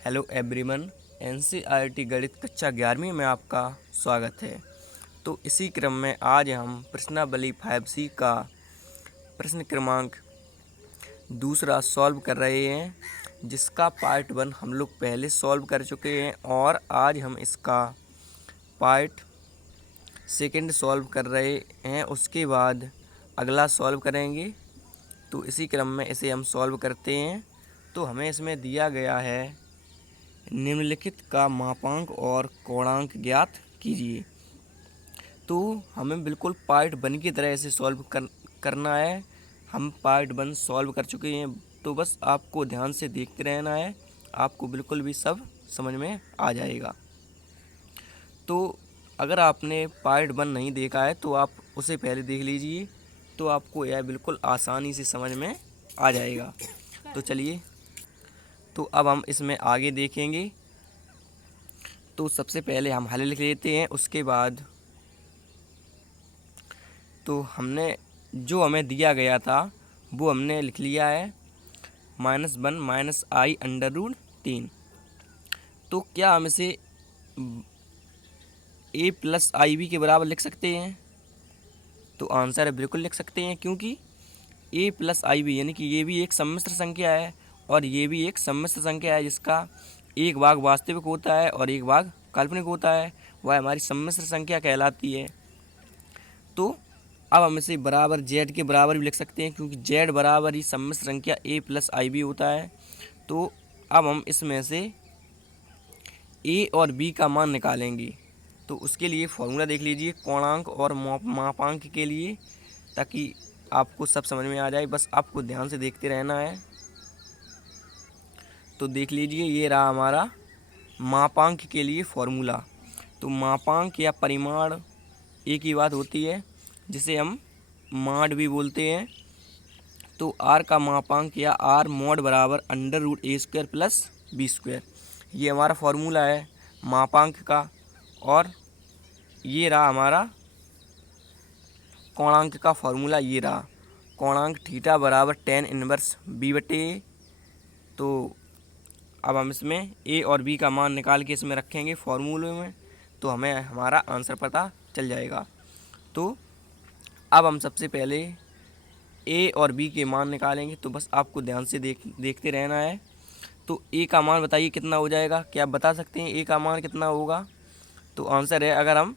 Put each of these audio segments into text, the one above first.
Hello everyone. NCERT गणित कक्षा 11वीं में आपका स्वागत है। तो इसी क्रम में आज हम प्रश्नावली 5C का प्रश्न क्रमांक दूसरा सॉल्व कर रहे हैं, जिसका पार्ट 1 हम लोग पहले सॉल्व कर चुके हैं और आज हम इसका पार्ट सेकंड सॉल्व कर रहे हैं। उसके बाद अगला सॉल्व करेंगे। तो इसी क्रम में इसे हम सॉल्व करते हैं। तो हमें इसमें दिया गया है निम्नलिखित का मापांक और कोणांक ज्ञात कीजिए। तो हमें बिल्कुल पार्ट 1 की तरह इसे सॉल्व करना है। हम पार्ट 1 सॉल्व कर चुके हैं, तो बस आपको ध्यान से देखते रहना है, आपको बिल्कुल भी सब समझ में आ जाएगा। तो अगर आपने पार्ट 1 नहीं देखा है तो आप उसे पहले देख लीजिए, तो आपको यह बिल्कुल आसानी से समझ में आ जाएगा। तो चलिए, तो अब हम इसमें आगे देखेंगे। तो सबसे पहले हम हल लिख लेते हैं। उसके बाद तो हमने जो हमें दिया गया था वो हमने लिख लिया है -1 - i अंडर रूट 3। तो क्या हम इसे a + ib के बराबर लिख सकते हैं? तो आंसर है बिल्कुल लिख सकते हैं, क्योंकि a + ib यानी कि ये भी एक सम्मिश्र संख्या है और ये भी एक सम्मिश्र संख्या है, जिसका एक भाग वास्तविक होता है और एक भाग काल्पनिक होता है। वह हमारी सम्मिश्र संख्या कहलाती है। तो अब हम इसे बराबर z के बराबर भी लिख सकते हैं, क्योंकि z बराबर ही सम्मिश्र संख्या a + ib होता है। तो अब हम इसमें से a और b का मान निकालेंगे। तो उसके लिए फॉर्मूला देख लीजिए कोणांक और मापांक के लिए, ताकि आपको सब समझ में आ जाए। बस आपको ध्यान से देखते रहना है। तो देख लीजिए, ये रहा हमारा मापांक के लिए फॉर्मूला। तो मापांक या परिमाण एक ही बात होती है, जिसे हम माड भी बोलते हैं। तो r का मापांक या r मॉड बराबर √a² + b²। ये हमारा फॉर्मूला है मापांक का। और ये रहा हमारा कोणांक का फॉर्मूला। ये रहा कोणांक थीटा बराबर tan−1b/a। तो अब हम इसमें a और b का मान निकाल के इसमें रखेंगे फॉर्मूले में, तो हमें हमारा आंसर पता चल जाएगा। तो अब हम सबसे पहले a और b के मान निकालेंगे। तो बस आपको ध्यान से देखते रहना है। तो a का मान बताइए कितना हो जाएगा? क्या आप बता सकते हैं a का मान कितना होगा? तो आंसर है, अगर हम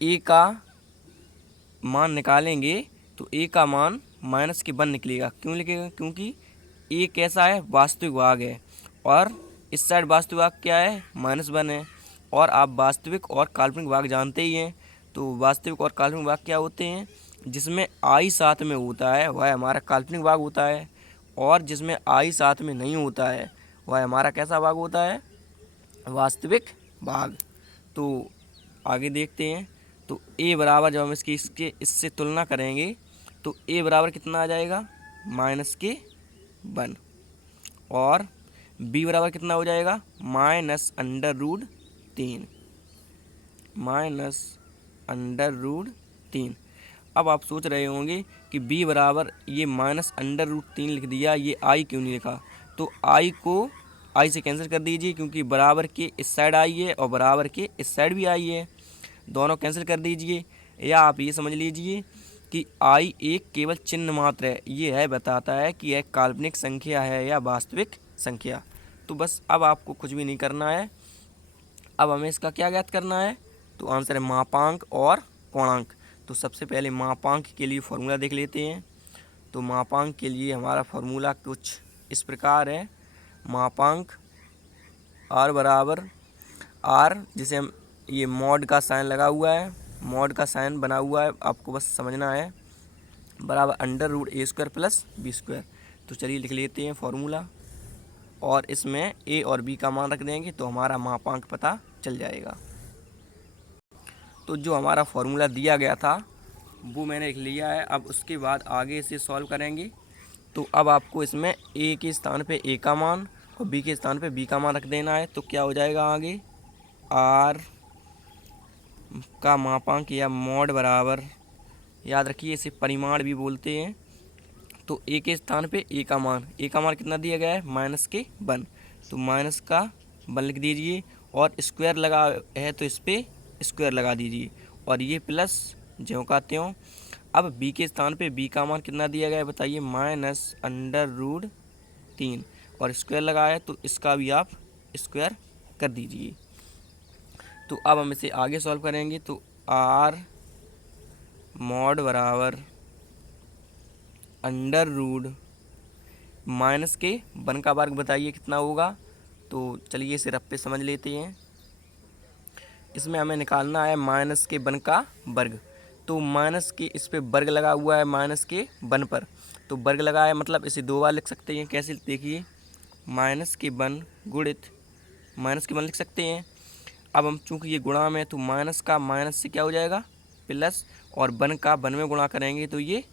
a का मान निकालेंगे तो a का मान -1 निकलेगा। क्यों निकलेगा? क्योंकि a कैसा है? वास्तविक भाग है, और इस साइड वास्तविक भाग क्या है? -1 है। और आप वास्तविक और काल्पनिक भाग जानते ही हैं। तो वास्तविक और काल्पनिक भाग क्या होते हैं? जिसमें i साथ में होता है वह हमारा काल्पनिक भाग होता है, और जिसमें i साथ में नहीं होता है वह हमारा कैसा भाग होता है? वास्तविक भाग। तो आगे देखते हैं। तो a बराबर जब हम इससे तुलना करेंगे तो a बराबर कितना आ जाएगा? -1। और b बराबर कितना हो जाएगा? -√3। -√3। अब आप सोच रहे होंगे कि b बराबर ये -√3 लिख दिया, ये i क्यों नहीं लिखा? तो i को i से कैंसिल कर दीजिए, क्योंकि बराबर के इस साइड i है और बराबर के इस साइड भी i है। दोनों कैंसिल कर दीजिए। या आप ये समझ लीजिए कि i एक केवल चिन्ह मात्र है, ये है बताता है कि यह काल्पनिक संख्या है या वास्तविक संख्या। तो बस अब आपको कुछ भी नहीं करना है। अब हमें इसका क्या ज्ञात करना है? तो आंसर है मापांक और कोणांक। तो सबसे पहले मापांक के लिए फॉर्मूला देख लेते हैं। तो मापांक के लिए हमारा फॉर्मूला कुछ इस प्रकार है। मापांक r बराबर r, जिसे हम ये मॉड का साइन लगा हुआ है, मॉड का साइन बना हुआ है, आपको बस समझना है, बराबर √a² + b²। तो चलिए लिख लेते हैं फॉर्मूला, और इसमें a और b का मान रख देंगे तो हमारा मापांक पता चल जाएगा। तो जो हमारा फॉर्मूला दिया गया था वो मैंने लिख लिया है। अब उसके बाद आगे इसे सॉल्व करेंगे। तो अब आपको इसमें a के स्थान पे a का मान और b के स्थान पे b का मान रख देना है। तो क्या हो जाएगा आगे? r का मापांक या मॉड बराबर, याद रखिए इसे परिमाण भी बोलते हैं। तो a के स्थान पे a का मान कितना दिया गया है? -1। तो माइनस का 1 लिख दीजिए, और स्क्वायर लगा है तो इस पर स्क्वायर लगा दीजिए, और ये प्लस ज्यों का त्यों। अब b के स्थान पे b का मान कितना दिया गया है बताइए, -√3, और स्क्वायर लगा है तो इसका भी आप स्क्वायर कर दीजिए। तो अब हम इसे आगे सॉल्व करेंगे, तो r मॉड बराबर अंडर रूट माइनस के 1 का वर्ग बताइए कितना होगा। तो चलिए इसे रफ पे समझ लेते हैं। इसमें हमें निकालना है माइनस के 1 का वर्ग, तो माइनस के इस पे वर्ग लगा हुआ है माइनस के 1 पर, तो वर्ग लगा है मतलब इसे 2 बार लिख सकते हैं। कैसे देखिए, माइनस के 1 गुणित माइनस के 1 लिख सकते हैं। अब हम चूंकि ये गुणा में, तो माइनस का माइनस से क्या हो जाएगा प्लस, और 1 का 1 में गुणा करेंगे तो ये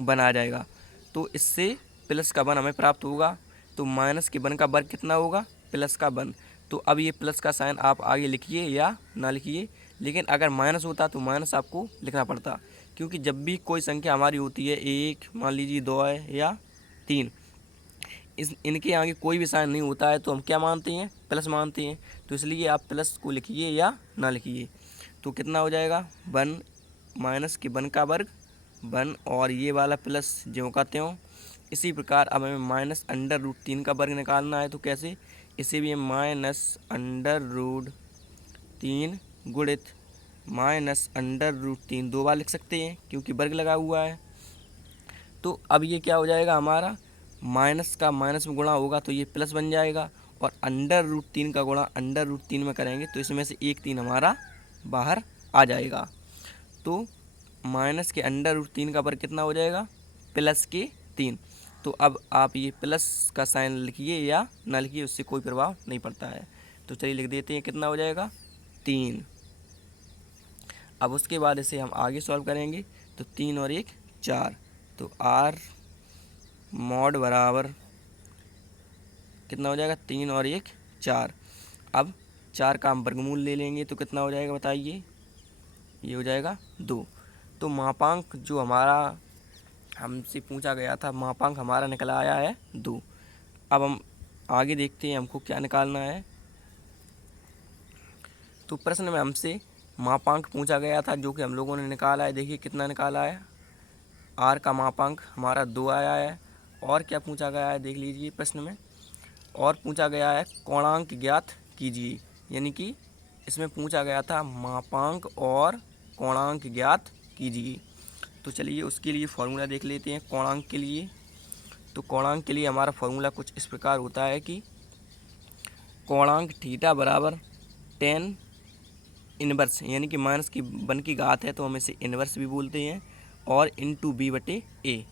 1 आ जाएगा, तो इससे प्लस का 1 हमें प्राप्त होगा। तो माइनस के 1 का वर्ग कितना होगा, प्लस का 1। तो अब ये प्लस का साइन आप आगे लिखिए या ना लिखिए, लेकिन अगर माइनस होता तो माइनस आपको लिखना पड़ता, क्योंकि जब भी कोई संख्या हमारी होती है, 1 मान लीजिए, 2 है या 3, इनके आगे कोई भी साइन नहीं होता है तो हम क्या मानते हैं, प्लस मानते हैं। तो इसलिए आप प्लस को लिखिए या ना लिखिए। तो कितना हो जाएगा 1 माइनस के 1 का वर्ग 1, और ये वाला प्लस ज्यों का त्यों। इसी प्रकार अब हमें -√3 का वर्ग निकालना है, तो कैसे, इसे भी हम -√3 गुणित -√3 2 बार लिख सकते हैं क्योंकि वर्ग लगा हुआ है। तो अब ये क्या हो जाएगा हमारा, माइनस का माइनस में गुणा होगा तो ये प्लस बन जाएगा, और अंडर रूट 3 का गुणा अंडर√3 में करेंगे तो इसमें से एक 3 हमारा बाहर आ जाएगा। तो माइनस के अंडर√3 का वर्ग कितना हो जाएगा, प्लस के 3। तो अब आप ये प्लस का साइन लिखिए या ना लिखिए, उससे कोई प्रभाव नहीं पड़ता है। तो चलिए लिख देते हैं, कितना हो जाएगा 3। अब उसके बाद इसे हम आगे सॉल्व करेंगे, तो 3 और 1 4, तो r मॉड बराबर कितना हो जाएगा, 3 और 1 4। अब 4 का हम वर्गमूल ले लेंगे तो कितना हो जाएगा बताइए, ये हो जाएगा 2। तो मापांक जो हमारा हमसे पूछा गया था, मापांक हमारा निकल आया है 2। अब हम आगे देखते हैं हमको क्या निकालना है। तो प्रश्न में हमसे मापांक पूछा गया था जो कि हम लोगों ने निकाला है। देखिए कितना निकाला है, r का मापांक हमारा 2 आया है। और क्या पूछा गया है देख लीजिए प्रश्न में, और पूछा गया है कोणांक ज्ञात कीजिए, यानी कि इसमें पूछा गया था मापांक और कोणांक ज्ञात कीजिए। तो चलिए उसके लिए फॉर्मूला देख लेते हैं कोणांक के लिए। तो कोणांक के लिए हमारा फॉर्मूला कुछ इस प्रकार होता है कि कोणांक थीटा बराबर tan इनवर्स, यानी कि माइनस की 1 की घात है तो हम इसे इनवर्स भी बोलते हैं, और इंटू b/a।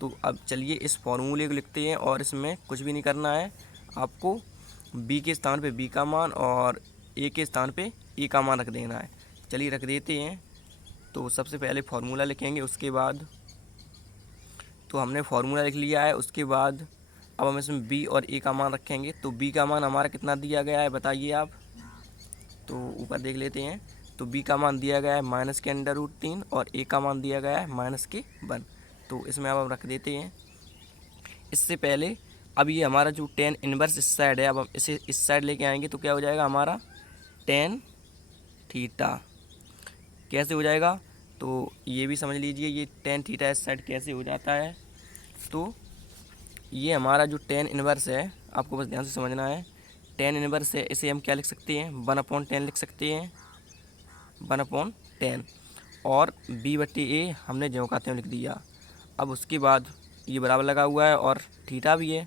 तो अब चलिए इस फॉर्मूले को लिखते हैं, और इसमें कुछ भी नहीं करना है आपको, b के स्थान पे b का मान और a के स्थान पे a का मान रख देना है। चलिए रख देते हैं। तो सबसे पहले फार्मूला लिखेंगे, उसके बाद तो हमने फार्मूला लिख लिया है। उसके बाद अब हम इसमें b और a का मान रखेंगे। तो b का मान हमारा कितना दिया गया है बताइए आप, तो ऊपर देख लेते हैं। तो b का मान दिया गया है माइनस के अंडर√3, और a का मान दिया गया है माइनस के 1। तो इसमें अब हम रख देते हैं। इससे पहले अब ये हमारा जो tan इनवर्स इस साइड है, अब हम इसे इस साइड लेके आएंगे तो क्या हो जाएगा हमारा tan थीटा। कैसे हो जाएगा, तो ये भी समझ लीजिए, ये tan थीटा इस साइड कैसे हो जाता है। तो ये हमारा जो tan इनवर्स है, आपको बस ध्यान से समझना है, tan इनवर्स है, इसे हम क्या लिख सकते हैं 1/10 लिख सकते हैं, 1/10, और b/a हमने ज्यों का त्यों लिख दिया। अब उसके बाद ये बराबर लगा हुआ है और थीटा भी है।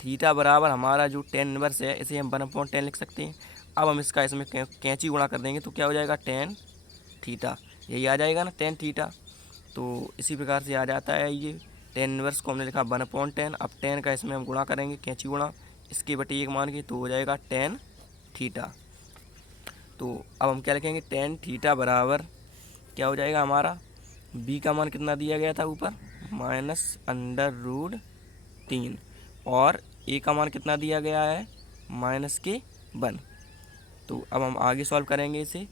थीटा बराबर हमारा जो tan इनवर्स है, इसे हम 1/10 लिख सकते हैं। अब हम इसका इसमें कैंची गुणा कर देंगे तो क्या हो जाएगा tan थीटा, यही आ जाएगा ना tan थीटा। तो इसी प्रकार से आ जाता है ये tan इनवर्स को हमने लिखा 1/10। अब tan का इसमें हम गुणा करेंगे, कैंची गुणा इसके बटे 1 मान के, तो हो जाएगा tan थीटा। तो अब हम क्या लिखेंगे, tan थीटा बराबर क्या हो जाएगा हमारा, b का मान कितना दिया गया था ऊपर -√3, और a का मान कितना दिया गया है -1। तो अब हम आगे सॉल्व करेंगे इसे,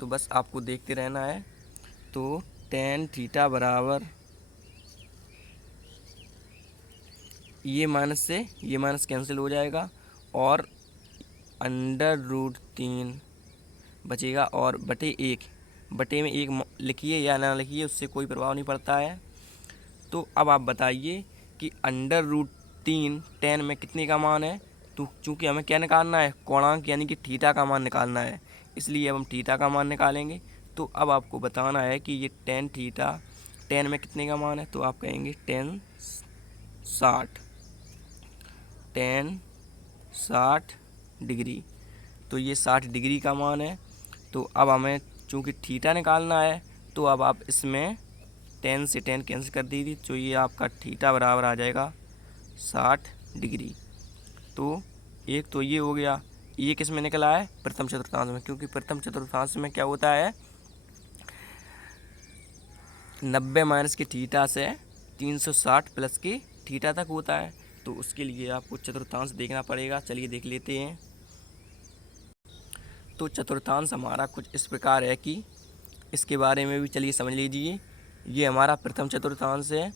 तो बस आपको देखते रहना है। तो tan थीटा बराबर ये माइनस से ये माइनस कैंसिल हो जाएगा और √3 बचेगा और बटे 1, बटे में 1 लिखिए या ना लिखिए उससे कोई प्रभाव नहीं पड़ता है। तो अब आप बताइए कि √3 tan में कितने का मान है। तो चूँकि हमें क्या निकालना है, कोणांक यानी कि थीटा का मान निकालना है, इसलिए अब हम थीटा का मान निकालेंगे। तो अब आपको बताना है कि ये tan थीटा tan में कितने का मान है। तो आप कहेंगे tan 60 डिग्री। तो ये 60 डिग्री का मान है। तो अब हमें चूँकि थीटा निकालना है तो अब आप इसमें tan से tan कैंसिल कर दीजिए। तो ये आपका थीटा बराबर आ जाएगा 60 डिग्री। तो एक तो ये हो गया। ये किस में निकला है, प्रथम चतुर्थांश में, क्योंकि प्रथम चतुर्थांश में क्या होता है 90 माइनस की थीटा से 360 प्लस की थीटा तक होता है। तो उसके लिए आपको चतुर्थांश देखना पड़ेगा। चलिए देख लेते हैं। तो चतुर्थांश हमारा कुछ इस प्रकार है कि इसके बारे में भी चलिए समझ लीजिए। ये हमारा प्रथम चतुर्थांश है,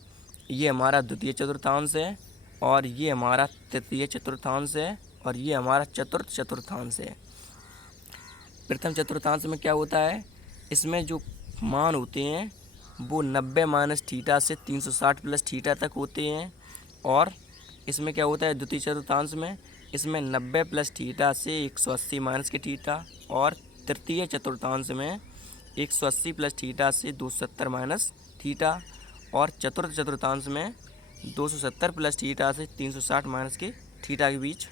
ये हमारा द्वितीय चतुर्थांश है, और ये हमारा तृतीय चतुर्थांश है, और ये हमारा चतुर्थ चतुर्थांश है। प्रथम चतुर्थांश में क्या होता है, इसमें जो मान होते हैं वो 90 माइनस थीटा से 360 प्लस थीटा तक होते हैं। और इसमें क्या होता है द्वितीय चतुर्थांश में, इसमें 90 प्लस थीटा से 180 माइनस के थीटा, और तृतीय चतुर्थांश में 180 प्लस थीटा से 270 माइनस थीटा, और चतुर्थ चतुर्थांश में 270 प्लस थीटा से 360 माइनस के थीटा के बीच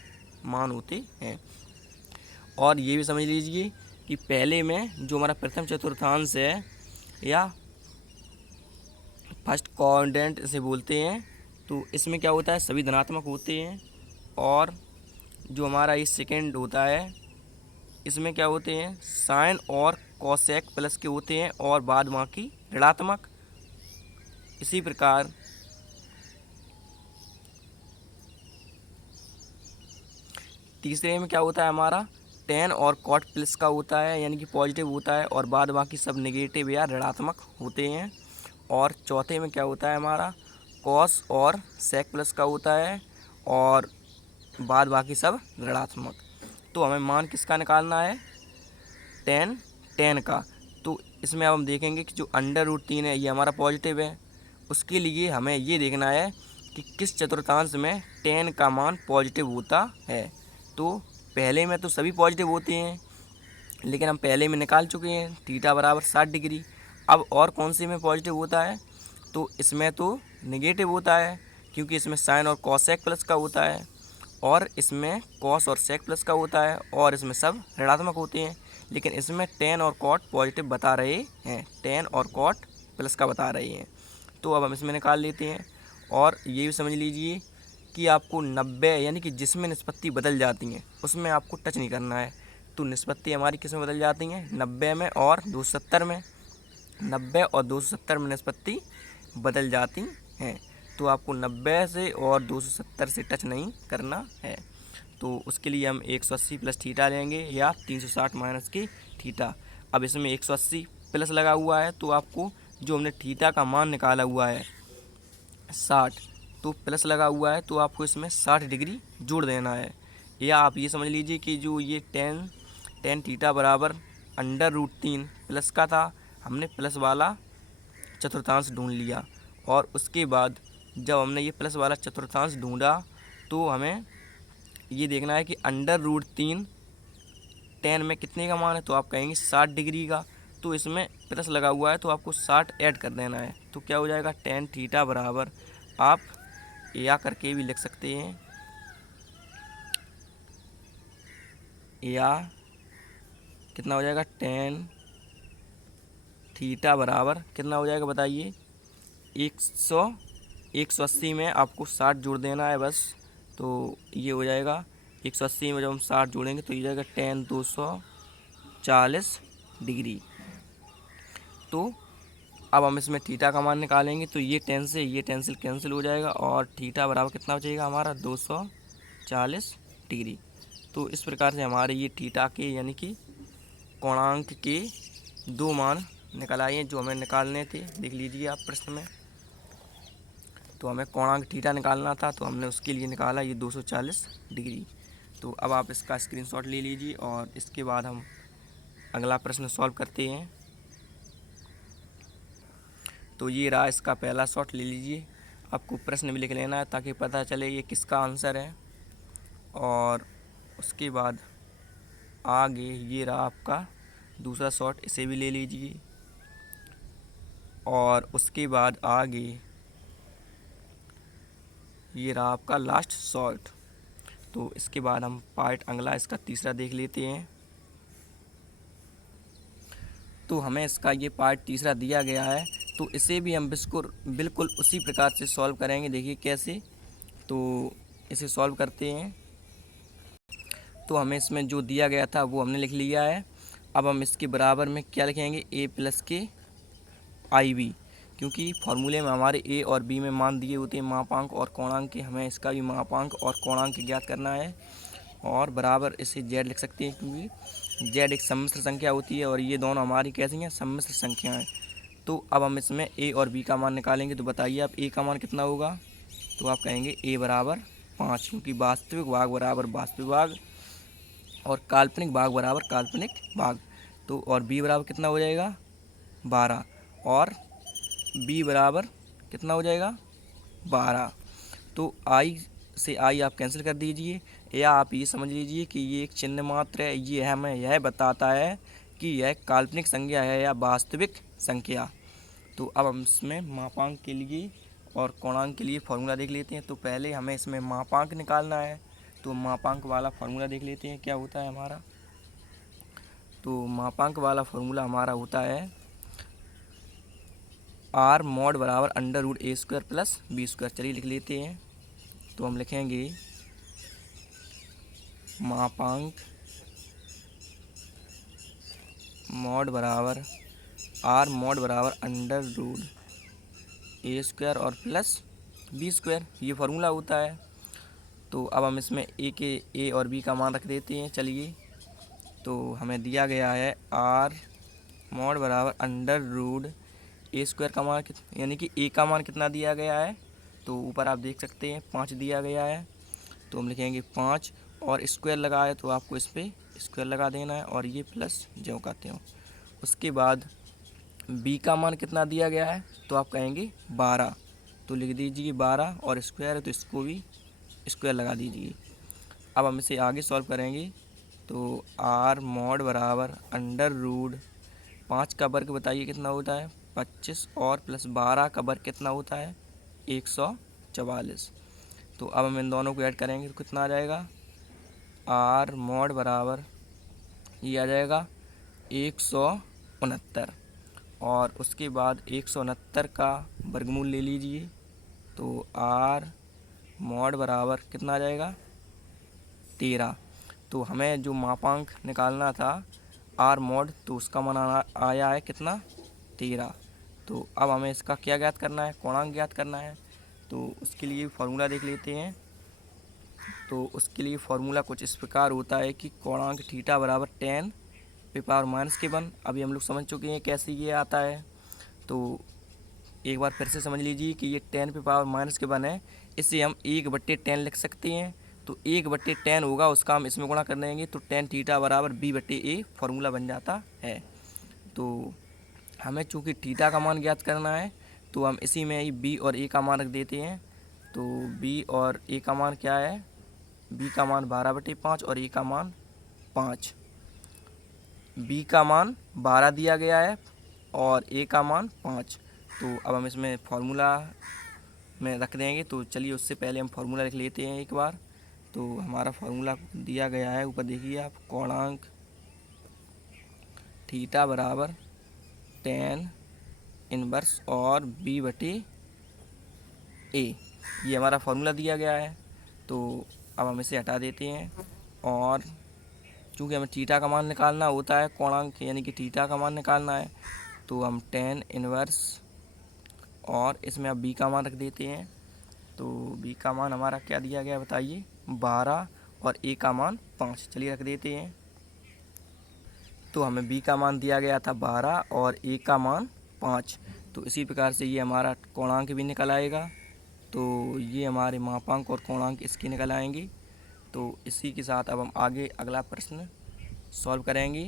मान होते हैं। और ये भी समझ लीजिए कि पहले में जो हमारा प्रथम चतुर्थांश है या फर्स्ट क्वाड्रेंट इसे बोलते हैं, तो इसमें क्या होता है सभी धनात्मक होते हैं। और जो हमारा ये सेकंड होता है इसमें क्या होते हैं साइन और कोसेक प्लस के होते हैं और बाद बाकी ऋणात्मक। इसी प्रकार तीसरे में क्या होता है हमारा टेन और कॉट प्लस का होता है, यानी कि पॉजिटिव होता है, और बाद बाकी सब नेगेटिव या ऋणात्मक होते हैं। और चौथे में क्या होता है हमारा कॉस और सेक प्लस का होता है, और बाद बाकी सब ऋणात्मक। तो हमें मान किसका निकालना है टेन का। तो इसमें अब हम देखेंगे कि जो √3 है ये हमारा पॉजिटिव है। उसके लिए हमें ये देखना है कि किस चतुर्थांश में टेन का मान पॉजिटिव होता है। तो पहले में तो सभी पॉजिटिव होते हैं, लेकिन हम पहले में निकाल चुके हैं थीटा बराबर 60 डिग्री। अब और कौन से में पॉजिटिव होता है, तो इसमें तो नेगेटिव होता है, क्योंकि इसमें साइन और कॉसेक प्लस का होता है, और इसमें कॉस और सेक प्लस का होता है, और इसमें सब ऋणात्मक होते हैं। लेकिन इसमें टेन और कॉट पॉजिटिव बता रहे हैं, टेन और कॉट प्लस का बता रहे हैं। तो अब हम इसमें निकाल लेते हैं। और ये भी समझ लीजिए कि आपको 90 यानी कि जिसमें निष्पत्ति बदल जाती हैं उसमें आपको टच नहीं करना है। तो निष्पत्ति हमारी किस में बदल जाती हैं 90 में और 270 में, 90 और 270 में निष्पत्ति बदल जाती हैं। तो आपको 90 से और 270 से टच नहीं करना है। तो उसके लिए हम 180 प्लस थीटा लेंगे या 360 माइनस की थीटा। अब इसमें 180 प्लस लगा हुआ है, तो आपको जो हमने थीटा का मान निकाला हुआ है 60, तो प्लस लगा हुआ है तो आपको इसमें 60 डिग्री जोड़ देना है। या आप ये समझ लीजिए कि जो ये टेन थीटा बराबर √3 प्लस का था, हमने प्लस वाला चतुर्थांश ढूंढ लिया, और उसके बाद जब हमने ये प्लस वाला चतुर्थांश ढूंढा तो हमें ये देखना है कि √3 टेन में कितने का मान है। तो आप कहेंगे 60 डिग्री का। तो इसमें प्लस लगा हुआ है तो आपको 60 ऐड कर देना है। तो क्या हो जाएगा टेन थीटा बराबर, आप या करके भी लिख सकते हैं, या कितना हो जाएगा टेन थीटा बराबर कितना हो जाएगा बताइए 180 में आपको 60 जोड़ देना है बस। तो ये हो जाएगा 180 में जब हम 60 जोड़ेंगे तो ये जाएगा टेन 240 डिग्री। तो अब हम इसमें थीटा का मान निकालेंगे, तो ये टेन से ये टेंसिल कैंसिल हो जाएगा, और थीटा बराबर कितना बचेगा हमारा 240 डिग्री। तो इस प्रकार से हमारे ये थीटा के यानी कि कोणांक के दो मान निकल आए हैं जो हमें निकालने थे। देख लीजिए आप प्रश्न में। तो हमें कोणांक थीटा निकालना था, तो हमने उसके लिए निकाला ये 240 डिग्री। तो अब आप इसका स्क्रीनशॉट ले लीजिए और इसके बाद हम अगला प्रश्न सॉल्व करते हैं। तो ये रहा इसका पहला शॉट, ले लीजिए। आपको प्रश्न भी लिख लेना है ताकि पता चले ये किसका आंसर है। और उसके बाद आगे ये रहा आपका दूसरा शॉट, इसे भी ले लीजिए। और उसके बाद आगे ये रहा आपका लास्ट शॉट। तो इसके बाद हम पार्ट अगला इसका तीसरा देख लेते हैं। तो हमें इसका ये पार्ट तीसरा दिया गया है, तो इसे भी हम बिल्कुल उसी प्रकार से सॉल्व करेंगे। देखिए कैसे, तो इसे सॉल्व करते हैं। तो हमें इसमें जो दिया गया था वो हमने लिख लिया है। अब हम इसके बराबर में क्या लिखेंगे, a प्लस के आई बी, क्योंकि फॉर्मूले में हमारे a और b में मान दिए होते हैं मापांक और कोणांक के। हमें इसका भी मापांक और कोणांक ज्ञात करना है। और बराबर इसे z लिख सकते हैं, क्योंकि z एक सम्मिश्र संख्या होती है और ये दोनों हमारी कैसी हैं, सम्मिश्र संख्याएं। तो अब हम इसमें a और b का मान निकालेंगे। तो बताइए आप a का मान कितना होगा। तो आप कहेंगे a बराबर 5, क्योंकि वास्तविक भाग बराबर वास्तविक भाग और काल्पनिक भाग बराबर काल्पनिक भाग। तो और b बराबर कितना हो जाएगा, 12, और b बराबर कितना हो जाएगा, 12। तो i से i आप कैंसिल कर दीजिए, या आप ये समझ लीजिए कि ये एक चिन्ह मात्र है। ये हमें यह बताता है कि यह काल्पनिक संख्या है या वास्तविक संख्या। तो अब हम इसमें मापांक के लिए और कोणांक के लिए फॉर्मूला देख लेते हैं। तो पहले हमें इसमें मापांक निकालना है, तो मापांक वाला फॉर्मूला देख लेते हैं क्या होता है हमारा। तो मापांक वाला फॉर्मूला हमारा होता है r मॉड बराबर under root a square plus b square. चलिए लिख लेते हैं। तो हम लिखेंगे मापांक मॉड बराबर r मॉड बराबर अंडर रूट a स्क्वायर और प्लस b स्क्वायर, ये फार्मूला होता है। तो अब हम इसमें a और b का मान रख देते हैं। चलिए, तो हमें दिया गया है r मॉड बराबर अंडर रूट a स्क्वायर का मान यानी कि a का मान कितना दिया गया है, तो ऊपर आप देख सकते हैं 5 दिया गया है। तो हम लिखेंगे 5 और स्क्वायर लगा है, तो आपको इस पर स्क्वायर लगा देना है और ये प्लस जो कहते हो। उसके बाद b का मान कितना दिया गया है, तो आप कहेंगे 12, तो लिख दीजिए 12 और स्क्वायर है तो इसको भी स्क्वायर लगा दीजिए। अब हम इसे आगे सॉल्व करेंगे। तो r मॉड बराबर अंडर रूट 5 का वर्ग बताइए कितना होता है, 25, और प्लस 12 का वर्ग कितना होता है, 144। तो अब हम इन दोनों को ऐड करेंगे तो कितना आ जाएगा, r मॉड बराबर ये आ जाएगा 169, और उसके बाद 169 का वर्गमूल ले लीजिए। तो r मॉड बराबर कितना आ जाएगा, 13। तो हमें जो मापांक निकालना था r मॉड, तो उसका मान आया है कितना, 13। तो अब हमें इसका क्या ज्ञात करना है, कोणांक ज्ञात करना है। तो उसके लिए फार्मूला देख लेते हैं। तो उसके लिए फार्मूला कुछ इस प्रकार होता है कि कोणांक थीटा बराबर 10 पे पावर माइनस के 1। अभी हम लोग समझ चुके हैं कैसे ये आता है। तो एक बार फिर से समझ लीजिए कि ये 10 पे पावर माइनस के 1 है। इसे हम 1/10 लिख सकते हैं। तो 1/10 होगा, उसका हम इसमें गुणा कर देंगे तो tan थीटा बराबर b/a फार्मूला बन जाता है। तो हमें चूँकि थीटा का मान ज्ञात करना है, तो हम इसी में ही b और a का मान रख देते हैं। तो b और a का मान क्या है, b का मान 12/5 और a का मान 5। b का मान 12 दिया गया है और a का मान 5। तो अब हम इसमें फार्मूला में रख देंगे। तो चलिए उससे पहले हम फार्मूला लिख लेते हैं एक बार। तो हमारा फार्मूला दिया गया है, ऊपर देखिए आप, कोणांक थीटा बराबर tan इनवर्स और b/a, ये हमारा फार्मूला दिया गया है। तो अब हम इसे हटा देते हैं, और चूँकि हमें थीटा का मान निकालना होता है, कोणांक यानी कि थीटा का मान निकालना है, तो हम tan इनवर्स और इसमें अब b का मान रख देते हैं। तो b का मान हमारा क्या दिया गया बताइए, 12 और a का मान 5। चलिए रख देते हैं। तो हमें b का मान दिया गया था 12 और a का मान 5। तो इसी प्रकार से ये हमारा कोणांक भी निकल आएगा। तो ये हमारे मापांक और कोणांक इसके निकल आएंगे। तो इसी के साथ अब हम आगे अगला प्रश्न सॉल्व करेंगे।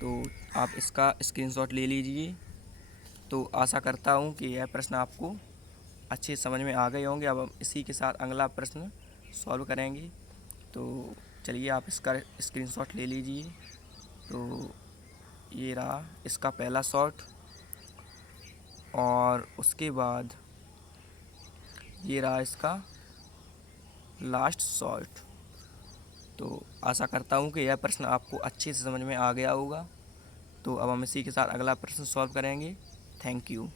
तो आप इसका स्क्रीनशॉट ले लीजिए। तो आशा करता हूँ कि यह प्रश्न आपको अच्छे समझ में आ गए होंगे। अब हम इसी के साथ अगला प्रश्न सॉल्व करेंगे। तो चलिए आप इसका स्क्रीनशॉट ले लीजिए। तो ये रहा इसका पहला शॉट और उसके बाद ये रहा इसका लास्ट शॉट। तो आशा करता हूँ कि यह प्रश्न आपको अच्छे से समझ में आ गया होगा। तो अब हम इसी के साथ अगला प्रश्न सॉल्व करेंगे। Thank you.